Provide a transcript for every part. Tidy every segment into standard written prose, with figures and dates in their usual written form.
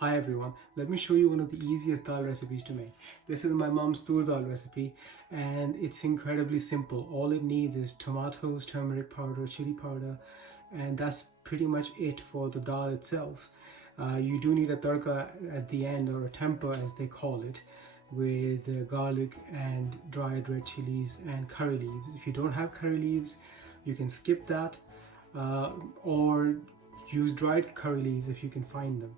Hi everyone, let me show you one of the easiest dal recipes to make. This is my mom's Toor dal recipe and it's incredibly simple. All it needs is tomatoes, turmeric powder, chili powder, and that's pretty much it for the dal itself. You do need a tarka at the end, or a temper as they call it, with garlic and dried red chilies and curry leaves. If you don't have curry leaves, you can skip that or use dried curry leaves if you can find them.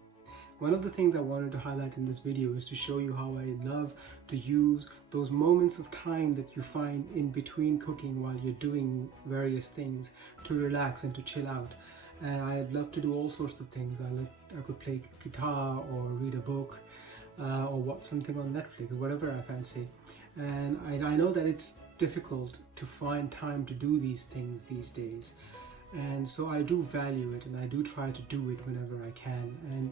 One of the things I wanted to highlight in this video is to show you how I love to use those moments of time that you find in between cooking while you're doing various things to relax and to chill out. And I love to do all sorts of things. I could play guitar or read a book or watch something on Netflix or whatever I fancy. And I know that it's difficult to find time to do these things these days. And so I do value it and I do try to do it whenever I can. And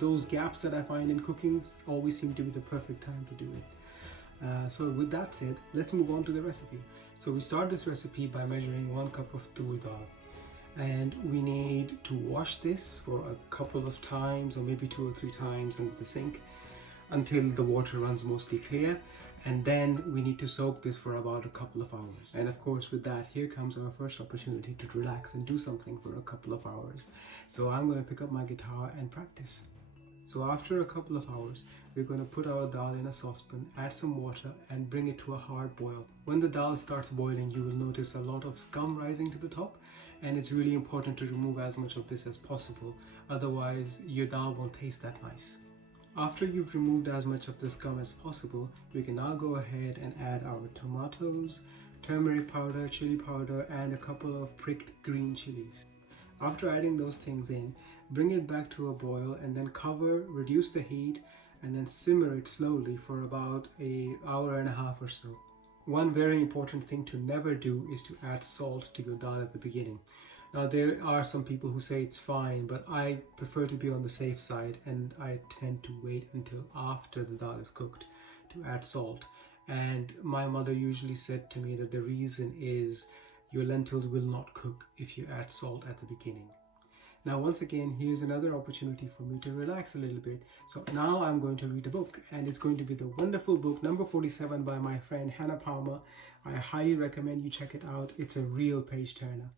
those gaps that I find in cooking always seem to be the perfect time to do it. So with that said, let's move on to the recipe. So we start this recipe by measuring 1 cup of tur dal, and we need to wash this for a couple of times, or maybe 2 or 3 times in the sink until the water runs mostly clear, and then we need to soak this for about a couple of hours. And of course, with that, here comes our first opportunity to relax and do something for a couple of hours. So I'm going to pick up my guitar and practice. So after a couple of hours, we're going to put our dal in a saucepan, add some water and bring it to a hard boil. When the dal starts boiling, you will notice a lot of scum rising to the top, and it's really important to remove as much of this as possible, otherwise your dal won't taste that nice. After you've removed as much of the scum as possible, we can now go ahead and add our tomatoes, turmeric powder, chili powder, and a couple of pricked green chilies. After adding those things in, bring it back to a boil and then cover, reduce the heat, and then simmer it slowly for about an hour and a half or so. One very important thing to never do is to add salt to your dal at the beginning. Now there are some people who say it's fine, but I prefer to be on the safe side and I tend to wait until after the dal is cooked to add salt. And my mother usually said to me that the reason is your lentils will not cook if you add salt at the beginning. Now once again, here's another opportunity for me to relax a little bit. So now I'm going to read a book, and it's going to be the wonderful book number 47 by my friend Hannah Palmer. I highly recommend you check it out. It's a real page turner.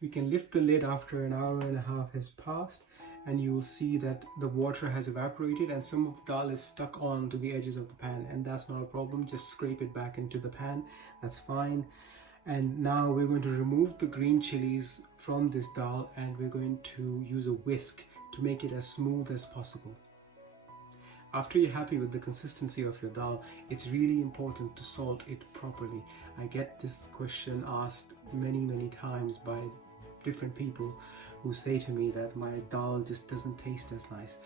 We can lift the lid after an hour and a half has passed, and you will see that the water has evaporated and some of the dal is stuck on to the edges of the pan, and that's not a problem. Just scrape it back into the pan, that's fine. And now we're going to remove the green chilies from this dal, and we're going to use a whisk to make it as smooth as possible. After you're happy with the consistency of your dal, it's really important to salt it properly. I get this question asked many times by different people who say to me that my dal just doesn't taste as nice.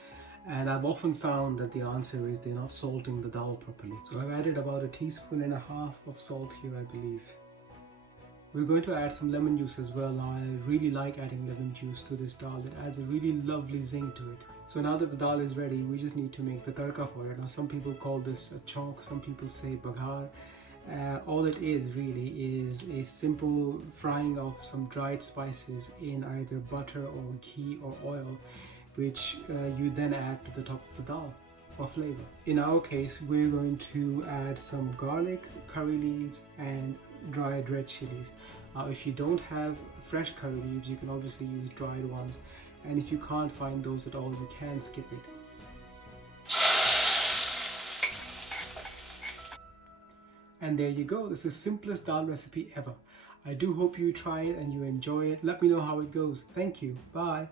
And I've often found that the answer is they're not salting the dal properly. So I've added about 1.5 teaspoons of salt here, I believe. We're going to add some lemon juice as well. Now I really like adding lemon juice to this dal. It adds a really lovely zing to it. So now that the dal is ready, we just need to make the tarka for it. Now some people call this a chonk, some people say baghar. All it is really is a simple frying of some dried spices in either butter or ghee or oil, which you then add to the top of the dal for flavor. In our case, we're going to add some garlic, curry leaves, and dried red chilies. Now if you don't have fresh curry leaves, you can obviously use dried ones, and if you can't find those at all, you can skip it. And there you go. This is the simplest dal recipe ever. I do hope you try it and you enjoy it. Let me know how it goes. Thank you. Bye.